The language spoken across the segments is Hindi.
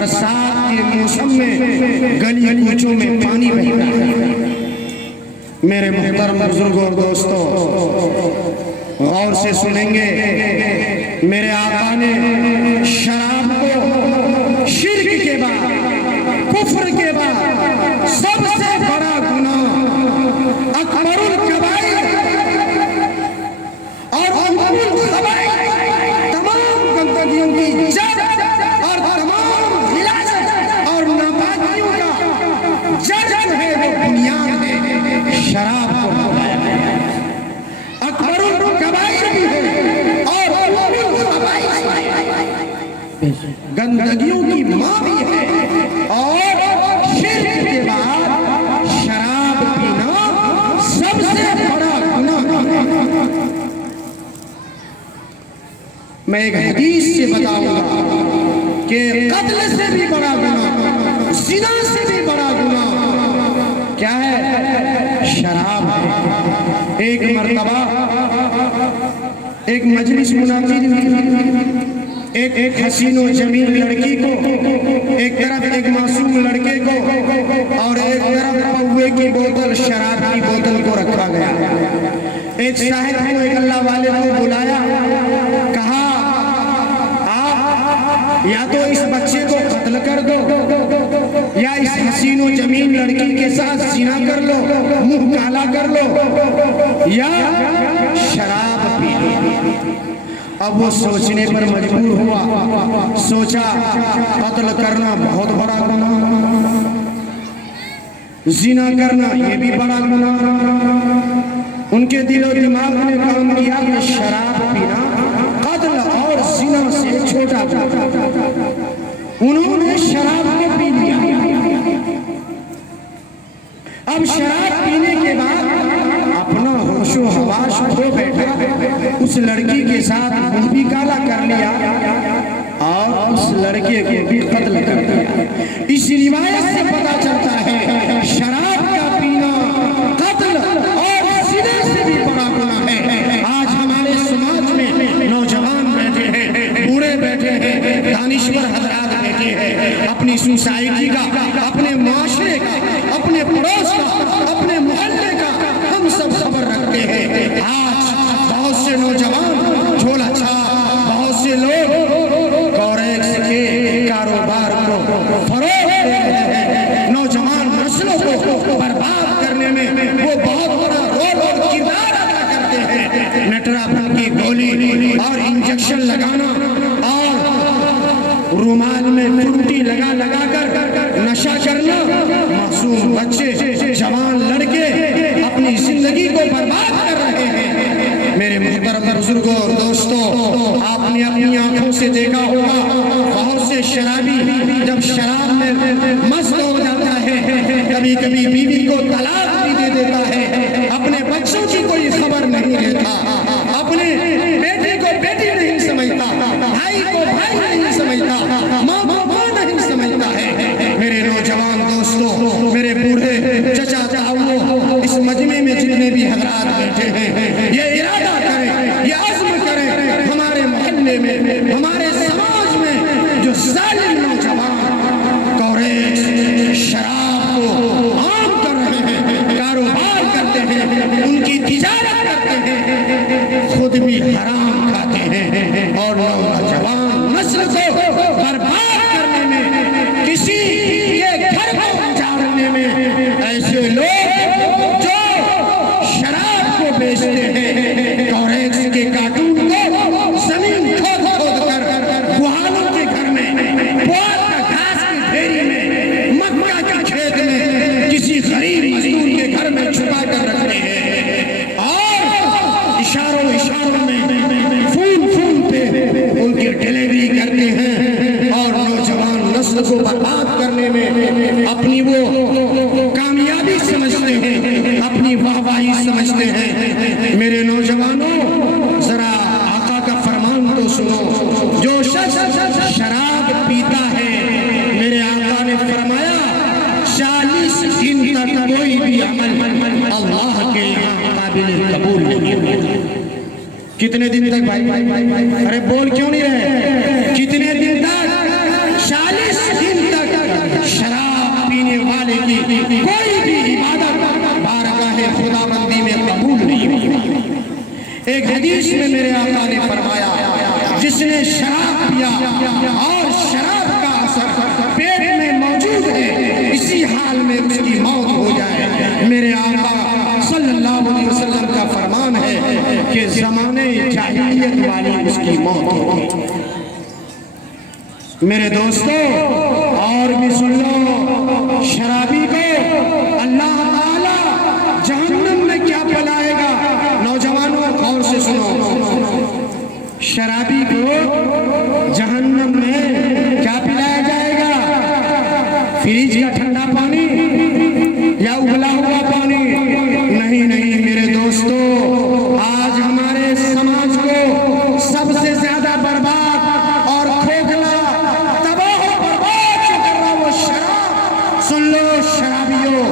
बरसात के मौसम में गली कूचों में पानी बहता है। मेरे मुहतरम बुजुर्गों और दोस्तों, गौर से सुनेंगे। मेरे आका ने शराब को शिर्क के बाद, कुफ्र के बाद सबसे बड़ा गुनाह, अकबरुल कबाइर और अम्मुल खबाइर, तमाम गंदगियों की जड़ और तमाम हिलासत और नापाकियों का जड़ जो है वो बुनियाद है, शराब को बताया गया। अकबरुल कबाइर भी है और अम्मुल खबाइर, गंदगियों की माँ भी है। और शिर्क के बाद शराब पीना सबसे बड़ा गुनाह है। मैं एक हदीस से बताऊंगा कि कत्ल से भी बड़ा गुनाह, ज़िना से भी बड़ा गुनाह क्या है? शराब है। एक मर्तबा एक मजलिस मुनाकिद हुई। एक हसीन और जमील लड़की को, एक तरफ एक मासूम लड़के को और एक तरफ पौवे की बोतल, शराब की बोतल को रखा गया। एक साहिब को, एक अल्लाह वाले को बुलाया, कहा आप या तो इस बच्चे को कत्ल कर दो या इस हसीन और जमील लड़की के साथ ज़िना कर लो, मुंह काला कर लो, या शराब पी लो। अब वो सोचने पर मजबूर हुआ। सोचा कत्ल करना बहुत बड़ा गुनाह, ज़िना करना ये भी बड़ा गुनाह। उनके दिलो दिमाग ने काम किया कि शराब पीना कत्ल और ज़िना से छोटा गुनाह। उन्होंने शराब को पी लिया। अब शराब पीने के बाद अपना होशो हवास खो बैठा, उस लड़की के साथ मुंह भी काला कर लिया और उस लड़के को भी कत्ल कर दिया। इस रिवायत से पता चलता है शराब का पीना कत्ल और ज़िना से भी बड़ा गुनाह है। आज हमारे समाज में नौजवान बैठे हैं, बूढ़े बैठे हैं, दानिश्वर हजरात बैठे हैं, अपनी सोसाइटी का, अपने माशरे का, अपने पड़ोस का, अपने मोहल्ले का हम सब खबर रखते हैं। आज बहुत से नौजवान झोला छाप, बहुत से लोग कॉरेक्स के कारोबार को फरोग दे रहे हैं। नौजवान नस्लों को बर्बाद करने में वो बहुत बड़ा रोल और किरदार अदा करते हैं। नटरापन की गोली और इंजेक्शन लगाना और रुमाल में टूटी लगा लगा कर नशा करना, मासूम बच्चे, जवान लड़के अपनी जिंदगी को बर्बाद कर रहे हैं। मेरे मुहतरम बुजुर्गों और दोस्तों, आपने अपनी आंखों से देखा होगा बहुत से शराबी जब शराब में मस्त हो जाता है, कभी कभी बीवी को तलाक भी दे देता है, अपने बच्चों की कोई खबर नहीं लेता, अपने बेटे को बेटी नहीं समझता, भाई को भाई नहीं समझता, माँ को माँ नहीं समझता है। मेरे नौजवान दोस्तों, मेरे बूढ़े चचा ताऊओं, इस मजमे में जितने भी हजरात बैठे हैं, ये इरादा करें, ये अज़्म करें, हमारे मोहल्ले में, हमारे समाज में जो जालिम नौजवान कॉरेक्स, शराब को आम कर रहे हैं, कारोबार करते हैं, उनकी तिजारत करते हैं, खुद भी हराम खाते हैं और नौजवान नस्ल को बर्बाद करने में, किसी के घर को उजाड़ने में ऐसे लोग जो शराब को बेचते हैं, कॉरेक्स के कार्टून को जमीन खोद खोद कर गुहालों के घर में, पुआल का घास की ढेरी में, मक्का के खेत में, किसी गरीब मजदूर के घर में छुपा कर रखते हैं और इशारों इशारों में, फूल फूल पे उनकी डिलीवरी करते हैं और नौजवान नस्ल को बर्बाद करने में अपनी वो कामयाबी समझते हैं, अपनी वाहवाही समझते हैं। मेरे नौजवानों, जरा आका का फरमान तो सुनो। जो शख्स शराब पीता है, मेरे आका ने फरमाया 40 दिन तक कोई भी अमल अल्लाह के यहाँ काबिल कबूल नहीं होगा। कितने दिन तक भाई? अरे बोल क्यों नहीं रहे? कितने दिन तक? 40 दिन एक हदीस में मेरे आका ने फरमाया, जिसने शराब पिया और शराब का असर पेट में मौजूद है, इसी हाल में उसकी मौत हो जाए। मेरे आका सल्लल्लाहु अलैहि वसल्लम का फरमान है कि ज़माने जाहिलियत वाली उसकी मौत होगी। मेरे दोस्तों, और भी सुन लो, शराबी को अल्लाह ताला जहन्नम में क्या पिलाएगा। नौजवानों गौर से सुनो, शराबी को जहन्नम में क्या पिलाया जाएगा? फ्रिज का ठंडा पानी या उबला हुआ पानी? नहीं नहीं मेरे दोस्तों, आज हमारे समाज को सबसे ज्यादा बर्बाद और खोखला तबाह बर्बाद जो कर रहा वो शराब। सुन लो शराबियों,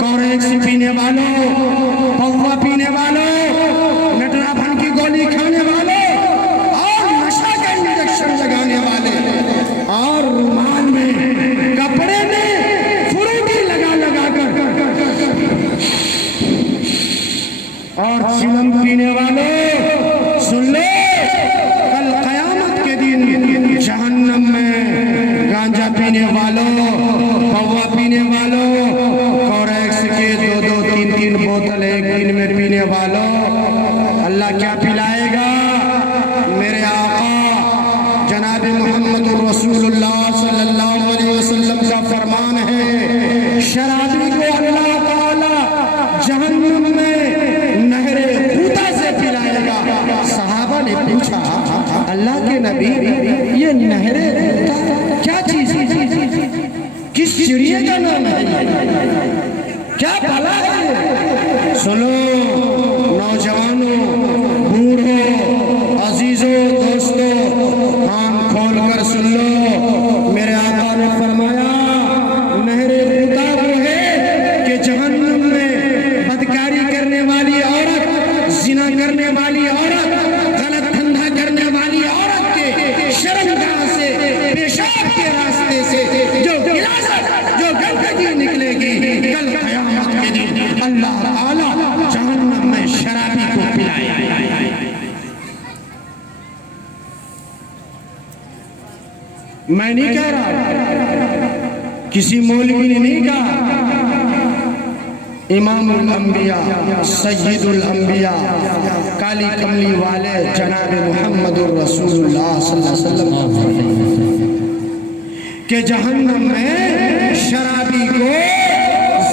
कोरेक्स पीने वालों, पौवा पीने वालों, नटराभन की गोली खाने वालों और नशा का इंजेक्शन लगाने वाले और रुमाल में कपड़े में फ्रूटी लगा लगा कर और चिलम पीने वाले, सुन लो कल कयामत के दिन जहन्नम में गांजा पीने वालों, पौवा पीने वालों, कोरेक्स के 2-2, 3-3 बोतल एक दिन में पीने वालों, अल्लाह क्या पिलाएगा? मेरे आका जनाब मोहम्मद रसूलुल्लाह सल्लल्लाहु अलैहि वसल्लम का फरमान है, शराबी को अल्लाह ताला जहन्नम में नहरे खूंटा से पिलाएगा। सहाबा ने पूछा, अल्लाह के नबी, ये नहरे खूंटा क्या चीज है? किस चिड़िया का नाम है? क्या भला है? सुनो नौजवानों, बूढ़ों, अजीजों, दोस्तों, कान खोल कर सुन लो। मेरे आका ने फरमाया, नहरे खूंटा वो है कि जहन्नम में बदकारी करने वाली औरत, जिना करने वाली औरत, गलत धंधा करने वाली औरत के शर्मगाह से, पेशाब के रास्ते से जो गिलासत, जो गंदगी निकलेगी, कल क़यामत के दिन अल्लाह ताला जहन्नम में शराबी को पिलाएगा। मैं नहीं कह रहा, किसी मौलवी ने नहीं कहा, इमामुल अंबिया, सय्यदुल अंबिया, काली कमली वाले जनाब मुहम्मदुर रसूलुल्लाह सल्लल्लाहु अलैहि वसल्लम के जहन्नम में शराबी को,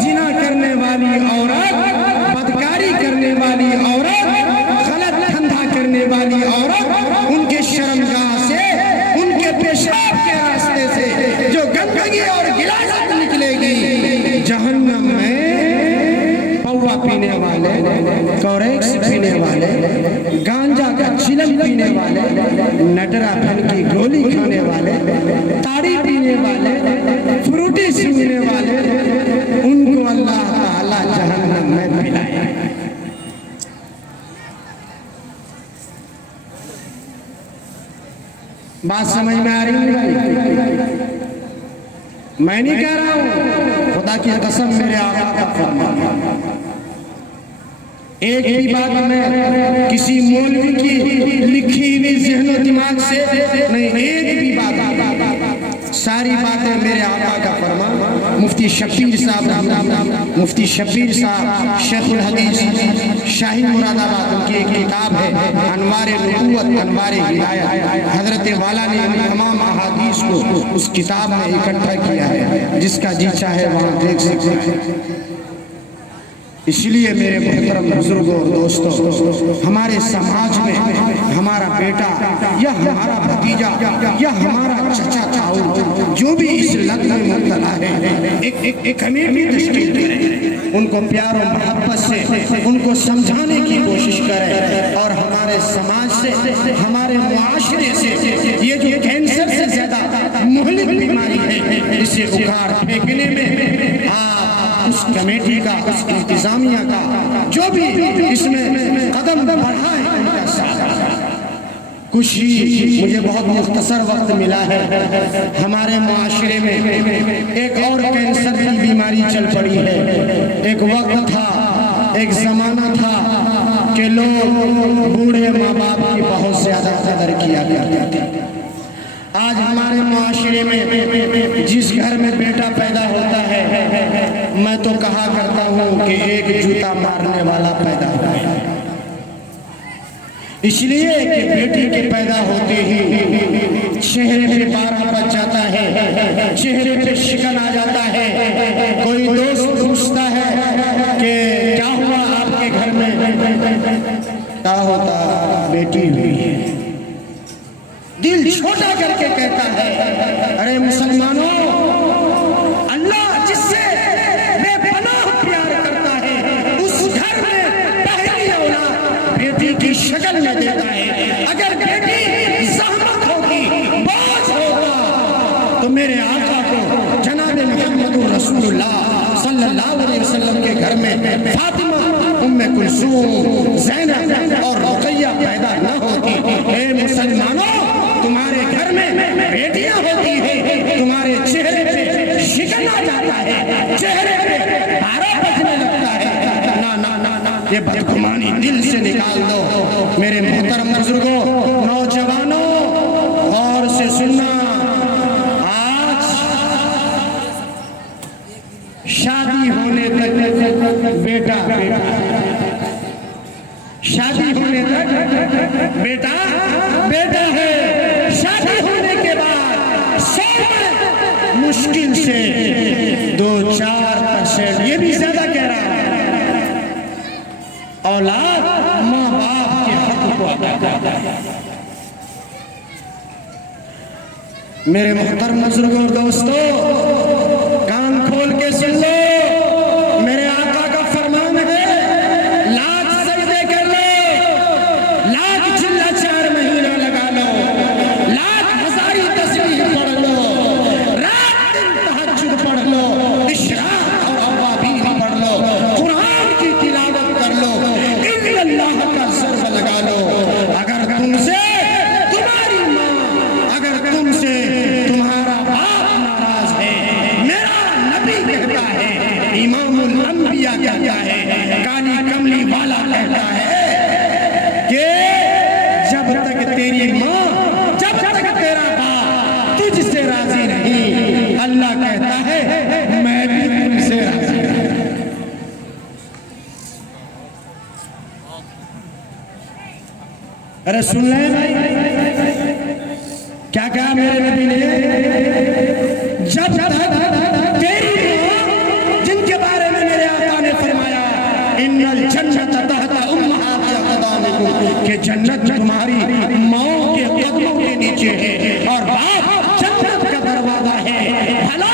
जिना करने वाली औरत, बदकारी करने वाली औरत, गलत धंधा करने वाली औरत, उनके शर्मगाह से, उनके पेशाब के रास्ते से जो गंदगी और गिलासत निकलेगी, जहन्नम में पौवा पीने वाले, कोरेक्स पीने वाले, गांजा का चिलम पीने वाले, नटराभन की गोली खाने वाले, ताड़ी पीने वाले, फ्रूटी सूंघने वाले, उनको अल्लाह ताला जहन्नम में पिलाए। बात समझ में आ रही है? मैं नहीं कह रहा हूं, खुदा की कसम मेरे आका का फरमान। एक भी बात मैं किसी मौलवी की लिखी हुई ज़हन और दिमाग से नहीं, एक भी बात, सारी बातें मेरे आका का फरमान। मुफ्ती शब्बीर साहब, मुफ्ती शब्बीर साहब शेखुल हदीस शाही मुरादाबाद, उनकी एक किताब है अनवारे नबूवत अनवारे हिदायत, हजरत वाला ने इन तमाम अहादीस को उस किताब में इकट्ठा किया है, जिसका जी चाहे वहाँ देख सकते हैं। इसलिए मेरे मोहतरम बुजुर्गों और दोस्तों, हमारे समाज में हमारा बेटा या हमारा भतीजा या हमारा चचा ताऊ जो भी इस लत में मुब्तला है, एक कमेटी तश्कील करें, उनको प्यार और मोहब्बत से उनको समझाने की कोशिश करें, और हमारे समाज से, हमारे मुआशरे से ये जो कैंसर से ज्यादा मुहलिक बीमारी है, इसे उखाड़ फेंकने में उस कमेटी का, उस इंतजामिया का जो भी इसमें कदम बढ़ाए, उनका साथ। कुछ ही मुझे बहुत मुख्तसर वक्त मिला है, हमारे मुआशरे में एक और कैंसर की बीमारी चल पड़ी है। एक वक्त था, एक जमाना था कि लोग बूढ़े माँ बाप की बहुत ज्यादा कदर किया करते थे। आज हमारे माशरे में जिस घर में बेटा पैदा होता है, मैं तो कहा करता हूँ कि एक जूता मारने वाला पैदा होता है। इसलिए कि बेटी के पैदा होते ही चेहरे पे पारा बच जाता है, चेहरे पे शिकन आ जाता है। कोई दोस्त पूछता है कि क्या हुआ आपके घर में, क्या होता, बेटी हुई है। दिल छोटा करके कहता है, अरे मुसलमानों, अल्लाह जिससे बेपनाह प्यार करता है उस घर में पहली औलाद बेटी की शक्ल में देता है। अगर बेटी ज़हमत होगी, बोझ होगा, तो मेरे आका को जनाब मोहम्मद रसूलुल्लाह सल्लल्लाहु अलैहि वसल्लम के घर में फातिमा, उम्मे कुलसूम, ज़ैनब और रुक़ैया पैदा न होती। हे मुसलमानों, तुम्हारे घर में बेटियां होती है, तुम्हारे चेहरे पे शिकन आ जाता है, चेहरे पे पारा बजने लगता है। ना ना ना ना, ये बदगुमानी दिल से निकाल दो। मेरे मोहतरम बुजुर्गों, नौजवानों, गौर से सुनना। आज शादी होने तक बेटा बेटा, शादी होने तक बेटा बेटा है, शादी होने के बाद मुश्किल से 2-4%, ये भी ज्यादा कह रहा है, औलाद माँ बाप के हक को अदा करता है। मेरे मुहतरम बुजुर्गों और दोस्तों, कान खोल के सुन लो, मेरे आका का फरमान है, लाख सजदे कर लो, लाख चिल्ला 4 महीना लगा लो, लाख हजारी तस्बीह पढ़ लो, रात दिन तहज्जुद पढ़ लो, इशराक और अवाबीन पढ़ लो, कुरान की तिलावत कर लो, इल्लल्लाह का ज़र्ब लगा लो। अगर तुमसे तुम्हारी माँ, अगर तुमसे तुम्हारा बाप नाराज है, मेरा नबी कहता है, इमामुल अंबिया कहता है, काली कमली वाला कहता है कि जब तक तेरी माँ, जब तक तेरा बाप तुझसे राजी नहीं, अल्लाह कहता है मैं भी तुमसे राजी नहीं। अरे सुन ले भाई, क्या कहा मेरे नबी ने, जब तक तेरी माँ, जिनके बारे में मेरे आका ने फरमाया, इन्नल जन्नत तहता उम्महाति अक़दामिकुम, कि जन्नत तुम्हारी माँ के कदमों के नीचे है, और बाप जन्नत का दरवाजा है। भला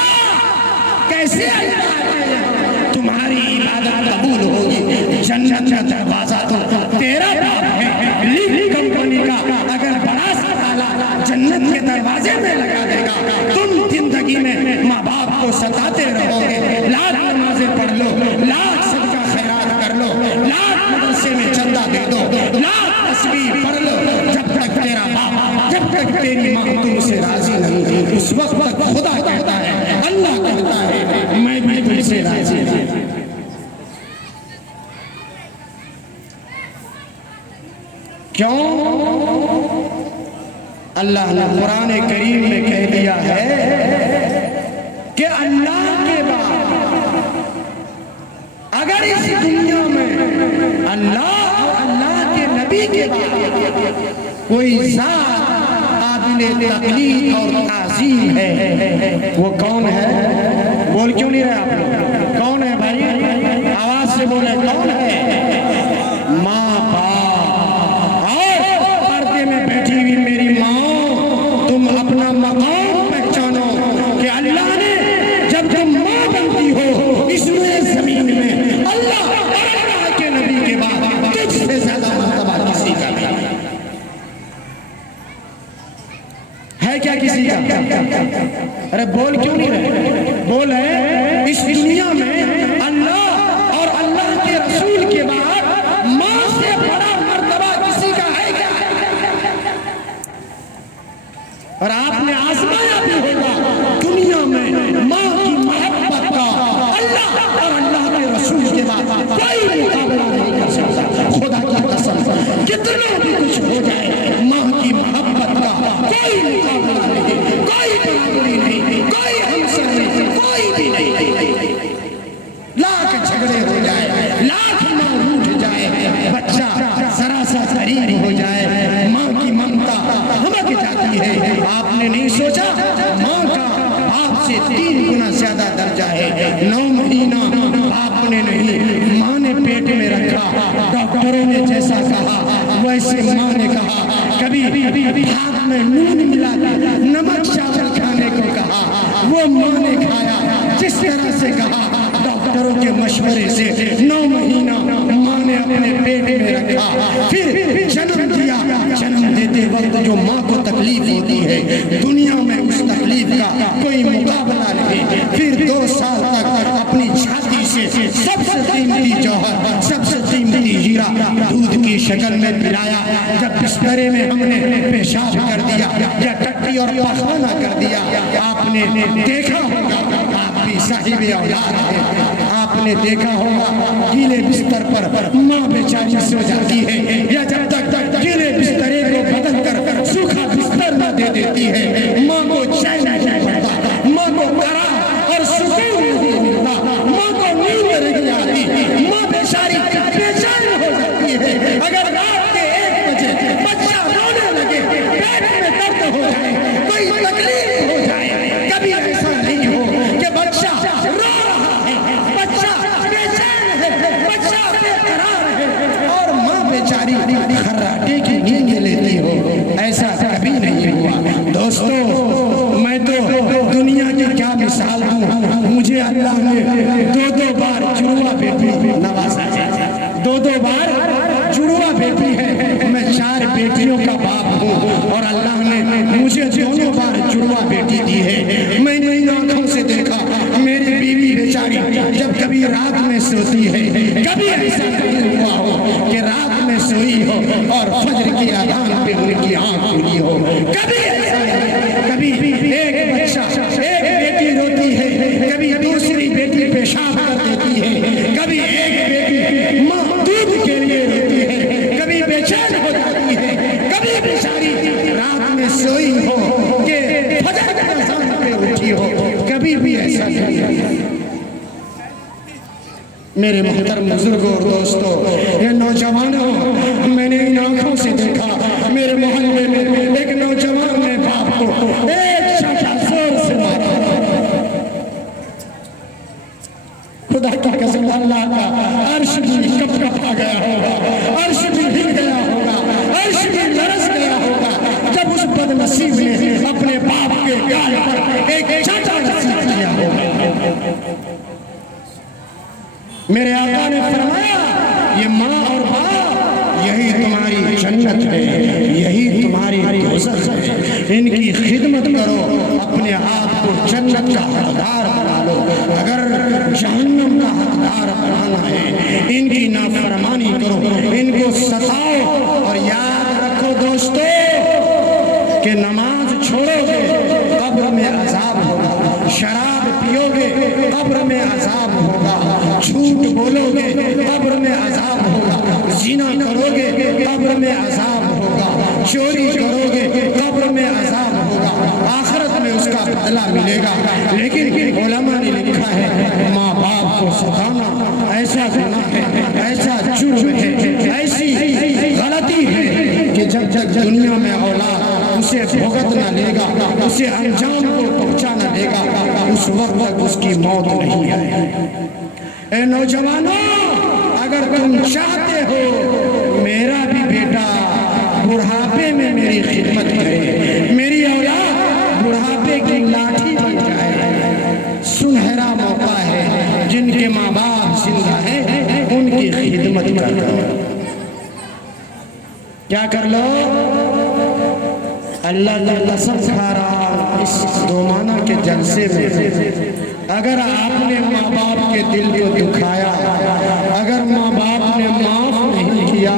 कैसे अल्लाह तुम्हारी इबादत कबूल होगी? जन्नत का दरवाजा तो तेरा बाप है, लीग कंपनी का अगर बड़ा सा ताला जन्नत के दरवाजे में लगा देगा, तुम जिंदगी में माँ बाप को सताते रहोगे। लाख नमाजें पढ़ लो, लाख सदका खैरात कर लो, लाख मदरसे में चंदा दे दो, लाख तस्बीह पढ़ लो, जब तक तेरा बाप, जब तक तेरी माँ तुमसे राजी नहीं, उस वक्त तक खुदा कहता है, अल्लाह कहता है मैं भी तुमसे राजी नहीं। क्यों? अल्लाह ने कुरान करीम में कह दिया है कि अल्लाह के बाद अगर इस दुनिया में अल्लाह और अल्लाह के नबी के बाद कोई ज़ात काबिल तक़लीद और ताज़ीम है, वो कौन है? बोल क्यों नहीं रहे आप लोग? कौन है भाई? आवाज से बोले, कौन है? माँ बाप। और पर्दे में बैठी हुई मेरी माँ, तुम अपना मकाम पहचानो कि अल्लाह ने जब तुम माँ बनती हो इसमें जमीन में, अल्लाह के नबी के बाद तुझसे ज्यादा मर्तबा किसी का नहीं है। क्या किसी का? अरे बोल क्यों नहीं रहे? बोल है, इस दुनिया में अल्लाह और अल्लाह के रसूल के बाद माँ से बड़ा मर्तबा किसी का है क्या? और आपने आजमाया भी होगा दुनिया में माँ की मोहब्बत का अल्लाह और अल्लाह के रसूल के बाद कोई मुकाबला नहीं कर सकता। खुदा की कसम डॉक्टरों ने जैसा कहा वैसे माँ ने कहा। कभी भात में नून मिला नमक चावल खाने को कहा, वो माँ ने खाया। जिस तरह से कहा डॉक्टरों के मशवरे से 9 महीना माँ ने अपने पेट में रखा, फिर जन्म दिया। जन्म देते वक्त जो माँ को तकलीफ होती है दुनिया में उस तकलीफ का कोई मुकाबला नहीं। फिर 2 साल तक अपनी छाती से सबसे कीमती जौहर, सबसे कीमती हीरा दूध की शक्ल में पिलाया। जब बिस्तरे में हमने पेशाब कर दिया या टट्टी और पाखाना कर दिया, आपने देखा होगा, आप भी साहिब औलाद हैं, आपने देखा होगा गीले बिस्तर पर माँ बेचारी सो जाती है, या जब तक गीले बिस्तरे को बदल कर सूखा बिस्तर न दे देती है माँ को चैन नहीं पड़ता, माँ को करार और सुकून नहीं मिलता, माँ को नींद नहीं आती, माँ बेचारी बेचैन हो जाती है। अगर रात के 1 बजे बच्चा रोने लगे, पेट में दर्द हो जाए, कोई तकलीफ हो जाए, कभी ऐसा नहीं हो कि बच्चा रो रहा है, बच्चा बेचैन है, बच्चा बेकरार है और माँ बेचारी खर्राटे की नींद लेती हो, ऐसा कभी नहीं हुआ। दोस्तों मैं तो दुनिया की क्या मिसाल दूं, मुझे अल्लाह ने 2-2 बार जुड़वा बेटी नवाजा है, 2-2 बार जुड़वा बेटी है। मैं 4 बेटियों का बाप हूँ और अल्लाह ने मुझे दोनों बार जुड़वा बेटी दी है। मैंने इन आंखों से देखा मेरी बीवी बेचारी जब कभी रात में सोती है, कभी ऐसा नहीं हुआ हो कि रात में सोई हो और फजर की अज़ान पे उनकी आंख खुली हो, कभी ऐसा नहीं। कभी एक बच्चा, एक बेटी रोती है, कभी दूसरी बेटी पेशाब कर देती है, कभी एक बेटी माँ दूध के लिए रोती है, कभी बेचैन हो जाती है, कभी बेचारी रात में सोई हो कि फजर की अज़ान पे उठी हो, कभी भी ऐसा नहीं। मेरे मोहतरम बुजुर्गों और दोस्तों, ये नौजवानों, मैंने इन आंखों से देखा मेरे मोहल्ले में एक नौजवान ने बाप को एक चाटा जोर से मारा। खुदा की कसम, अल्लाह का अर्श भी कप आ गया होगा, अर्श भी हिल गया होगा, अर्श भी लरस गया होगा जब उस बदनसीब ने अपने बाप के गाल पर एक चाटा नसीब किया होगा। मेरे आका ने फरमाया ये माँ और बाप यही तुम्हारी जन्नत है, यही तुम्हारी दोज़ख है, इनकी खिदमत करो, अपने आप को जन्नत का हकदार बना लो। अगर जहन्नम का हकदार बनाना है इनकी नाफरमानी करो, इनको सताओ। और याद रखो दोस्तों कि नमाज छोड़ोगे कब्र में अजाब होगा, शराब पियोगे कब्र में अजाब होगा, झूठ बोलोगे कब्र में अजाब होगा, ज़िना करोगे कब्र में अजाब होगा, चोरी करोगे कब्र में अजाब होगा, आखिरत में उसका बदला मिलेगा। लेकिन उलमा ने लिखा है माँ बाप को सताना ऐसा गुनाह है, ऐसा जुर्म है, ऐसी गलती है कि जब तक दुनिया में औलाद उसे भुगत न लेगा, उसे अंजाम को पहुंचा न देगा, उस वक्त तक उसकी मौत नहीं आएगी। ए नौजवानों, अगर तुम चाहते हो मेरा भी बेटा बुढ़ापे में मेरी खिदमत करे, मेरी औलाद बुढ़ापे की लाठी बन जाए, सुनहरा मौका है। जिनके माँ बाप जिंदा हैं उनकी खिदमत कर लो। क्या कर लो? अल्लाह का कसम खा रहा इस दोमाना के जलसे में, अगर आपने माँ बाप के दिल को दुखाया, अगर माँ बाप ने माफ नहीं किया,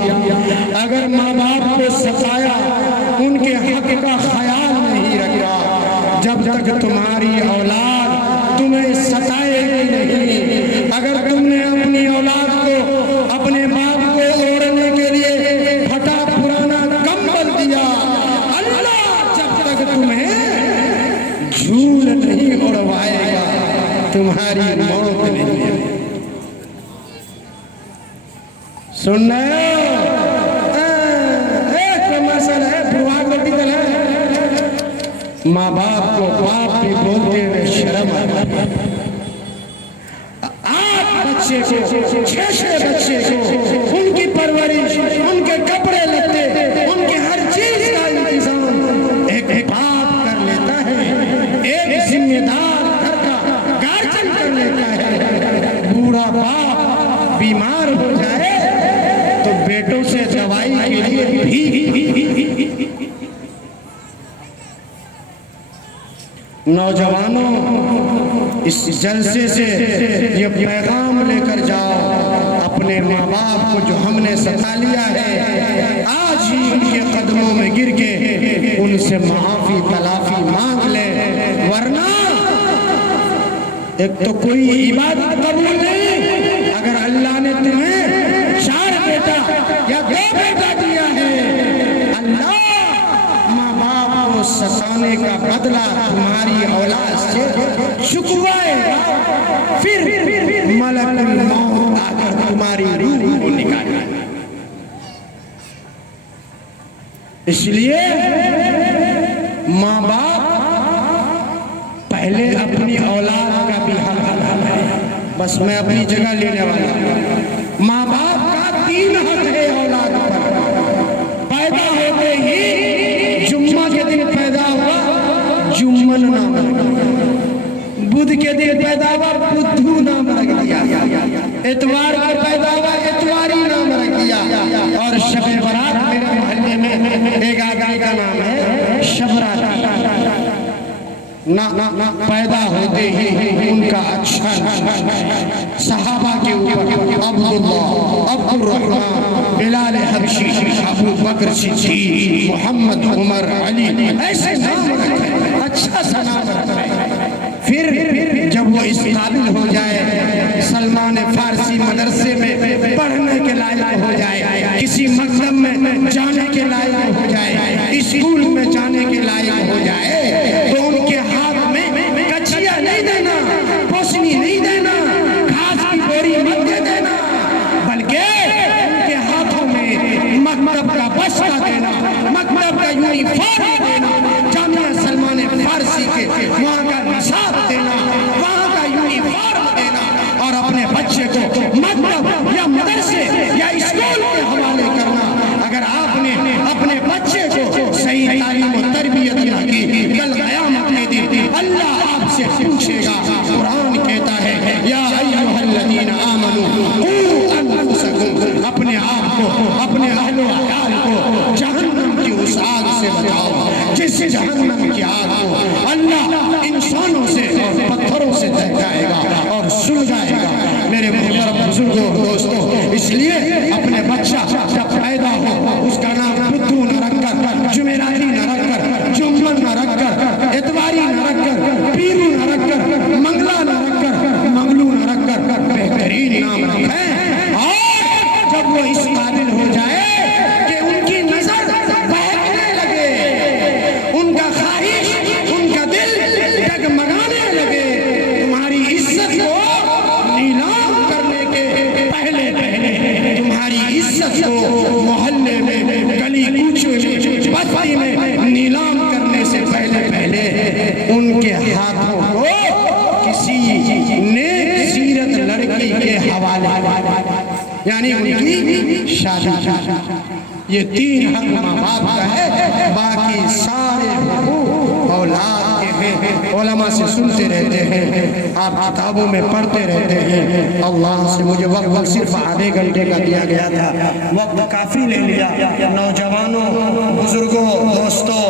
अगर माँ बाप को सताया, उनके हक का ख्याल नहीं रखा, जब तक तुम्हारी औलाद तुम्हें सताएगी नहीं, अगर तुमने अपनी औलाद को अपने बाप को ओढ़ने के लिए फटा पुराना कंबल दिया, अल्लाह जब तक तुम्हें झूल नहीं उड़वाएगा तुम्हारी मौत नहीं है। सुन रहे हो? एक मसला है बुआ को किधर है, माँ बाप को बाप भी बोलते हुए शर्म आता है। 8 बच्चे को 6 बच्चे को उनकी परवरिश नौजवानों, इस जलसे से ये पैगाम लेकर जाओ, अपने माँ बाप को जो हमने सता लिया है, आज ही उनके कदमों में गिर के उनसे माफी तलाफी मांग ले, वरना एक तो कोई इबादत कबूल नहीं। अगर अल्लाह ने तुम्हें 4 बेटा या 2 बेटा दिया है, अल्लाह माँ बाप को सताने का बदला तुम्हारी औलाद से चुकवाएगा, फिर मलकुल मौत आकर तुम्हारी रूह को निकालेगा। इसलिए माँ बाप पहले अपनी औलाद का भी हक अदा करें। बस मैं अपनी जगह लेने वाला हूं। माँ बाप का 3 हक है औलाद पर। पैदा होते ही जुम्मा के दिन पैदा हुआ, जुम्मन नाम रख दिया। बुध के दिन पैदा हुआ, बुद्धू नाम रख दिया। इतवार पर पैदा हुआ, इतवारी नाम रख दिया। और शब बरात मेरे मोहल्ले में एक आदमी का नाम है शबरात। ना पैदा होते ही उनका अच्छा सहाबा के ऊपर अब्दुल्लाह, अब्दुल रहमान, बिलाल हबशी, अबू बकर सिद्दीक, मोहम्मद, उमर, अली, ऐसे नाम रखे, अच्छा सा नाम रखे। फिर जब वो इस काबिल हो जाए, सलमान फारसी मदरसे में पढ़ने के लायक हो जाए, किसी मकतब में जाने के लायक हो जाए, स्कूल में जाने के लायक हो जाए, तो उनके हाथ में कचिया नहीं देना, पोसनी नहीं देना, घास की बोरी मत दे देना, बल्कि उनके हाथों में मकतब का बस्ता देना, मकतब का यूनिफॉर्म देना, जामिया सलमान फारसी के वहाँ का निसाब देना, वहाँ का यूनिफॉर्म देना, और अपने बच्चे को मकतब या मदरसे या स्कूल के हवाले करना। अगर आपने अपने बच्चे को सही तालीम और तरबियत न की, कल क़यामत के दिन अल्लाह आपसे पूछेगा। कुरान कहता है, या अय्युहल्लज़ीना आमनू क़ू अनफुसकुम, अपने आप को, अपने अहलो अयाल को जहन्नम की उस आग से बचाओ, जिस जहन्नम की आग को अल्लाह इंसानों से और पत्थरों से दहकाएगा और सुलगाएगा। मेरे मोहतरम बुजुर्गों, दोस्तों, इसलिए अपने बच्चा जब पैदा हो उसका नाम बुद्धू न रखकर, जुमेराती न रखकर, जुम्मन न रखकर, इतवारी न रखकर, पीरू न रखकर, मंगला न रखकर, मंगलू न रखकर बेहतरीन नाम रखें। और जब वो इस काबिल हो जाए कि उनकी नजर बहकने लगे, उनका ख्वाहिश, उनका दिल डगमगाने लगे, तुम्हारी इज्जत को नीलाम करने के पहले पहले, तुम्हारी इज्जत को मोहल्ले में, गली कूचों में, बस्ती में नीलाम करने से पहले पहले उनके हाथों को किसी नेक सीरत लड़की के हवाले, यानी उनकी शादी। ये 3 हक माँ बाप का है, बाकी सारे औलाद के हैं। उलमा से सुनते रहते हैं, आप किताबों में पढ़ते रहते हैं। अल्लाह से मुझे वक्त सिर्फ आधे घंटे का दिया गया था, वक्त काफ़ी ले लिया। नौजवानों, बुजुर्गों, दोस्तों,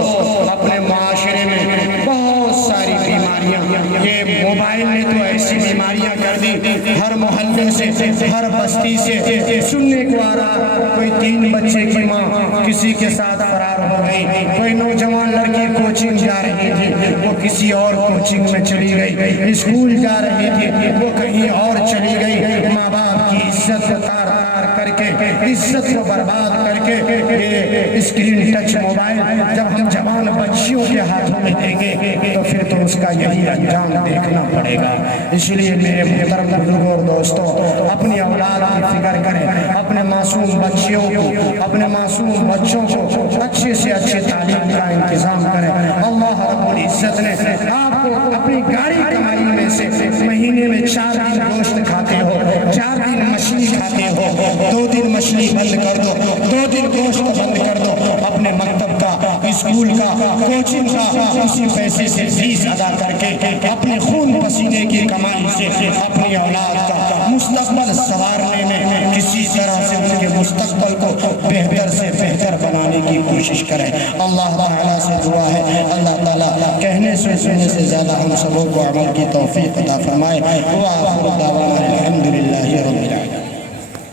अपने माशरे में बहुत सारी बीमारियाँ, ये मोबाइल ने तो ऐसी बीमारियाँ कर दी, हर मोहल्ले से, हर बस्ती से सुनने को आ रहा, कोई 3 बच्चे की माँ किसी के साथ फरार हो गई, कोई नौजवान लड़की कोचिंग जा रही थी, वो किसी और कोचिंग में चली गई, स्कूल जा रही थी, वो कहीं और चली गई। माँ बाप की इज्जत तार तार करके, इज्जत को बर्बाद करके ये स्क्रीन टच मोबाइल जब हम जवान बच्चियों के हाथों में देंगे तो फिर तो उसका यही अंजाम देखना पड़ेगा। इसलिए मेरे मुहतरम बुजुर्गों और दोस्तों, अपनी औलाद की फिक्र करें, अपने मासूम बच्चियों को, अपने मासूम बच्चों को अच्छे से अच्छे तालीम का इंतजाम करें। अल्लाह रब्बुल इज्जत ने आपको अपनी गाड़ी कमाई में से महीने में 4 दिन गोश्त खाते हो, 4 दिन मछली खाते हो, 2 दिन मछली बंद कर दो, 2 दिन गोश्त बंद कर दो, अपने मकतब का, स्कूल का, कोचिंग का उसी पैसे से फीस अदा करके अपने खून पसीने की कमाई से अपनी औलाद का मुस्तकबल संवारने में किसी तरह से उनके मुस्तकबल को बेहतर से बेहतर बनाने की कोशिश कोशिश करें। अल्लाह ताला से दुआ है, अल्लाह ताला कहने से सुनने से ज़्यादा हम सबों को अमल की तौफीक अता फरमाए। व आखिर दावाना अल्हम्दुलिल्लाह।